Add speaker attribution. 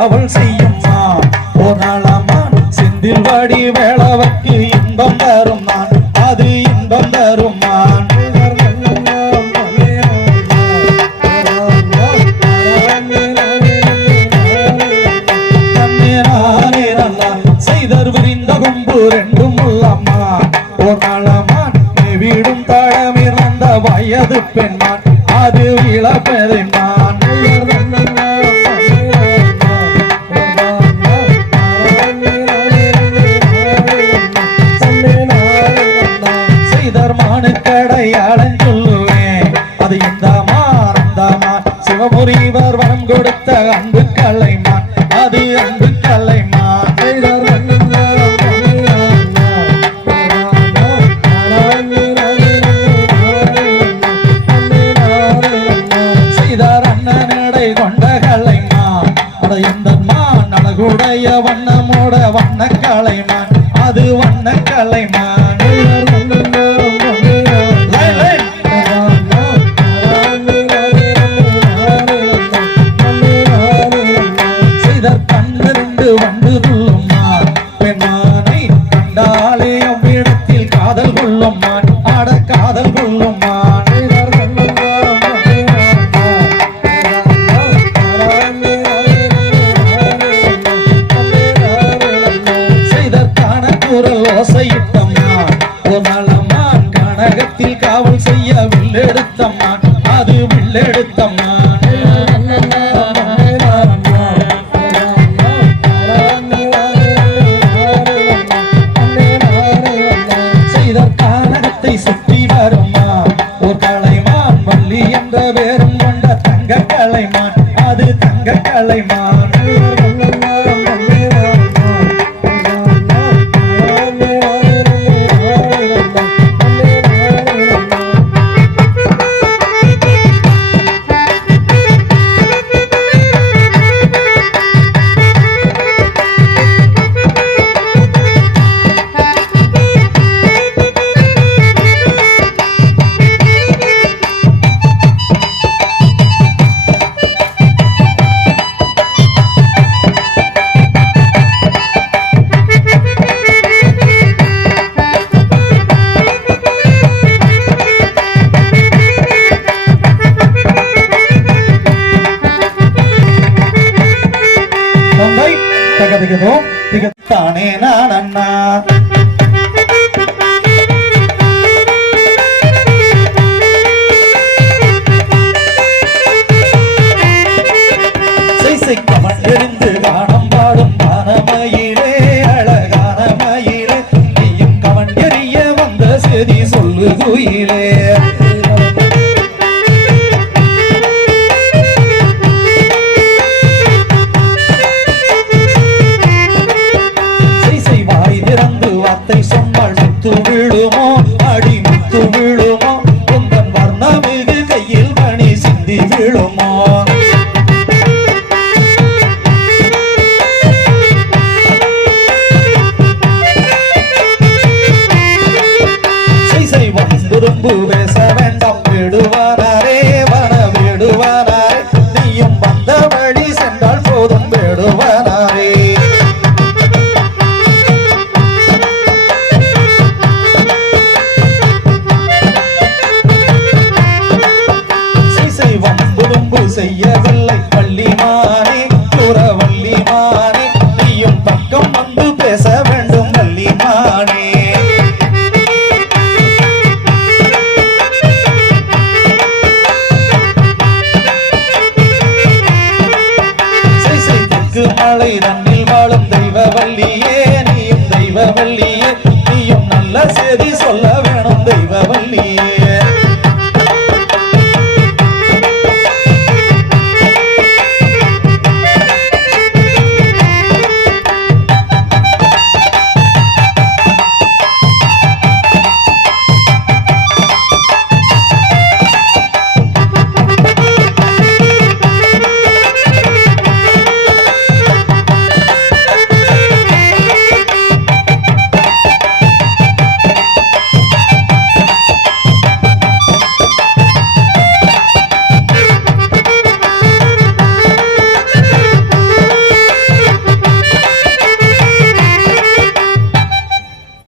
Speaker 1: காவல் செய்யும்மா. போனாலாமா செந்தில் வாடி வேளவர்க்கு இன்பம் தருமான். அது இன்பம் தருமான். செய்தர் விரிந்த கும்பு ரெண்டும் உள்ளம்மா. போனாலமா வீடும் தழமிறந்த வயது பெண். முறிவர் வரம் கொடுத்த அன்பு கலைமான். அது அன்பு கலைமான். செய்தார் அண்ணனடை கொண்ட கலைமான். அட இந்த மான் அழகுடைய வண்ணமோட வண்ண கலைமான். காதல் கொள்ளும் மான் ஆட காதல் கொள்ளும் மான். செய்தற்கான குரல் ஓசையிட்டம்மான் ஒரு நலமான் கனகத்தில் காவல் செய்ய வில்லெடுத்தம்மா தானே நான் அண்ணா. செய்சைக்கவன் எரிந்து காணம் பாடும் வானமயிலே அழகான மயிலே நீயும் கவன் வந்த செதி சொல்லு நாளை மலை வாழும் தெய்வ வள்ளியே நீயும் தெய்வ வள்ளியே நீயும் நல்ல செய்தி சொல்ல